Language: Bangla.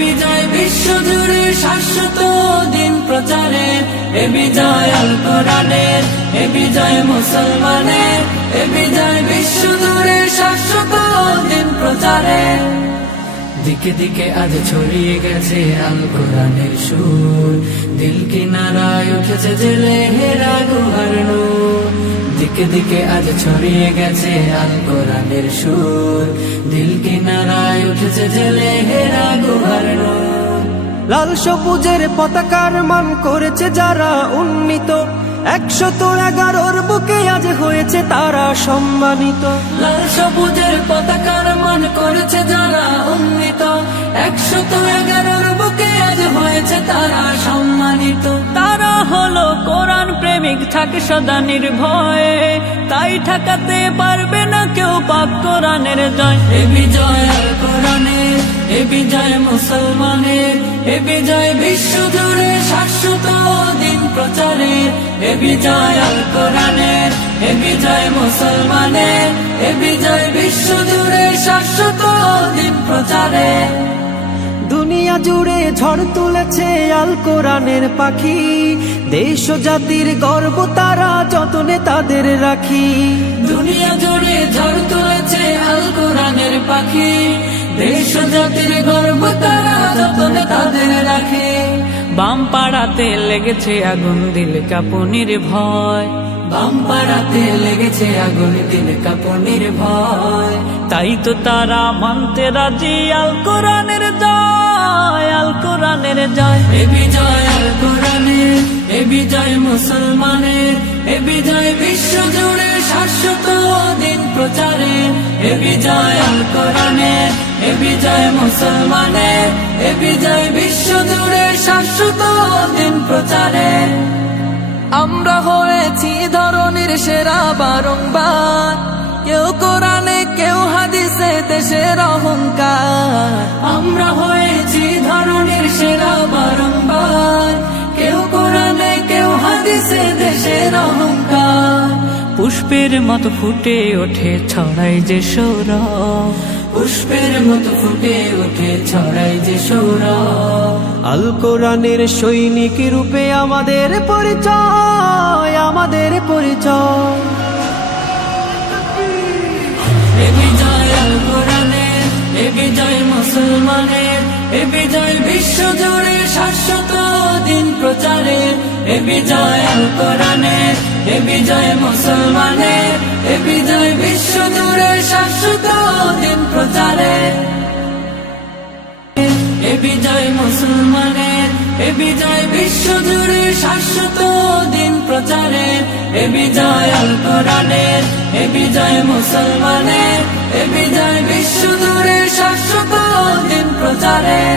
বিজয় বিশ্বজুড়ে শাশ্বত দিন প্রচারের, এ বিজয় আল কোরআনের, এ বিজয় মুসলমানের, এ বিজয় বিশ্বজুড়ে শাশ্বত দিন প্রচারের। দিকে দিকে আজ ছড়িয়ে গেছে আল কোরআনের সুর, দিল কিনারায় উঠেছে জেলে হেরা গুহার নূর। দিকে দিকে আজ ছড়িয়ে গেছে আল কোরআনের সুর, দিল কিনারায় উঠেছে জেলে হেরা গুহার নূর। লাল সবুজের পতাকার মান করেছে যারা উন্নীত, 111 বুকে আজ হয়েছে তারা সম্মানিত। লাল সবুজের পতাকার মান করেছে যারা উন্নীত, 111 বুকে আজ হয়েছে তারা সম্মানিত। তারা হলো কোরআন প্রেমিক, থাকে সদা নির্ভয়ে, তাই ঠেকাতে পারবে না কেউ পাক কোরআনের জয়। এ বিজয় আল কোরআনের, এ বিজয় মুসলমানের, এ বিজয় বিশ্বজুড়ে শাশ্বত দিন প্রচারের, এ বিজয় আল কোরআনের, এ বিজয় মুসলমানের, এ বিজয় বিশ্বজুড়ে শাশ্বত দিন প্রচারের। দুনিয়া জুড়ে ঝড় তুলেছে আল কোরআনের পাখি, দেশ ও জাতির গর্ব তারা যতনে তাদের রাখি। দুনিয়া জুড়ে ঝড় তুলেছে আল কোরআনের পাখি, দেশ ও জাতির গর্ব তারা যতনে তাদের রাখে। বাম পাড়াতে লেগেছে আগুন, দিল কাঁপুনির ভয়, বাম পাড়াতে লেগেছে আগুন, দিল কাঁপুনির ভয়। তাই তো তারা মানতে রাজি আল কোরআনের জয়, আল কোরআনের জয়। এ বিজয় আল কোরআনের, এ বিজয় মুসলমানের, এ বিজয় বিশ্বজুড়ে শাশ্বত দিন প্রচারের, এ বিজয় আল কোরআনের, এ বিজয় মুসলমানের, এ বিজয় বিশ্বজুড়ে শাশ্বত দিন প্রচারের। আমরা হয়েছি ধরনের সেরা বারংবার, কেউ কোরআনে কেউ হাদিসে দেশের অহংকার। আমরা হয়েছি ধরনের সেরা বারংবার, কেউ কোরআনে কেউ হাদিসে দেশের অহংকার। পুষ্পের মতো ফুটে ওঠে ছড়াই যে সৌরভ, পুষ্পের মতো ফুটে ওঠে ছড়াই যে সৌরভ। আল কোরআনের সৈনিক রূপে আমাদের পরিচয়, আমাদের পরিচয়। এ বিজয় আল কোরআনের, এ বিজয় মুসলমানের, এ বিজয় বিশ্বজুড়ে শাশ্বত দিন প্রচারের, এ বিজয় আল কোরআনের, এ বিজয় মুসলমানের, এ বিজয় বিশ্বজুড়ে শাশ্বত দিন প্রচারের। এ বিজয় মুসলমানের, এ বিজয় বিশ্বজুড়ে শাশ্বত দিন প্রচারের, এ বিজয় আল কোরআনের, এ বিজয় মুসলমানের, এ বিজয় বিশ্বজুড়ে শাশ্বত দিন প্রচারের।